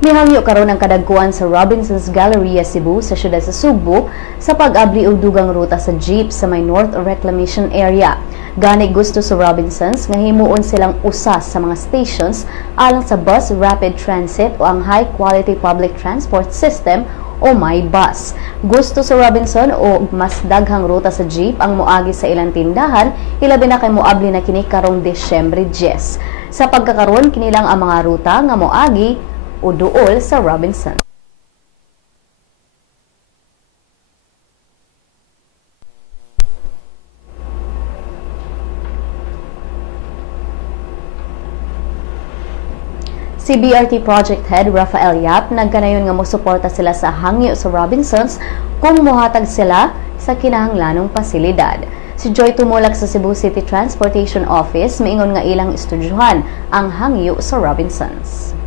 Mihangyo karon ang kadagkuan sa Robinson's Galleria Cebu sa siyudad sa Sugbo sa pag-abli og dugang ruta sa jeep sa may North Reclamation Area. Gani gusto sa Robinsons nga himuon silang usas sa mga stations alang sa bus rapid transit o ang high quality public transport system o my bus. Gusto sa Robinson o mas daghang ruta sa jeep ang moagi sa ilang tindahan, ilabi na kay moabli na kini karong Disyembre 10. Sa pagkakaroon kinilang ang mga ruta nga moagi o duol sa Robinson. Si BRT Project Head Rafael Yap nagkanayon nga mosuporta sila sa hangyo sa Robinsons kung mohatag sila sa kinahanglanong pasilidad. Si Joy Tumulak sa Cebu City Transportation Office miingon nga ilang estudyohan ang hangyo sa Robinsons.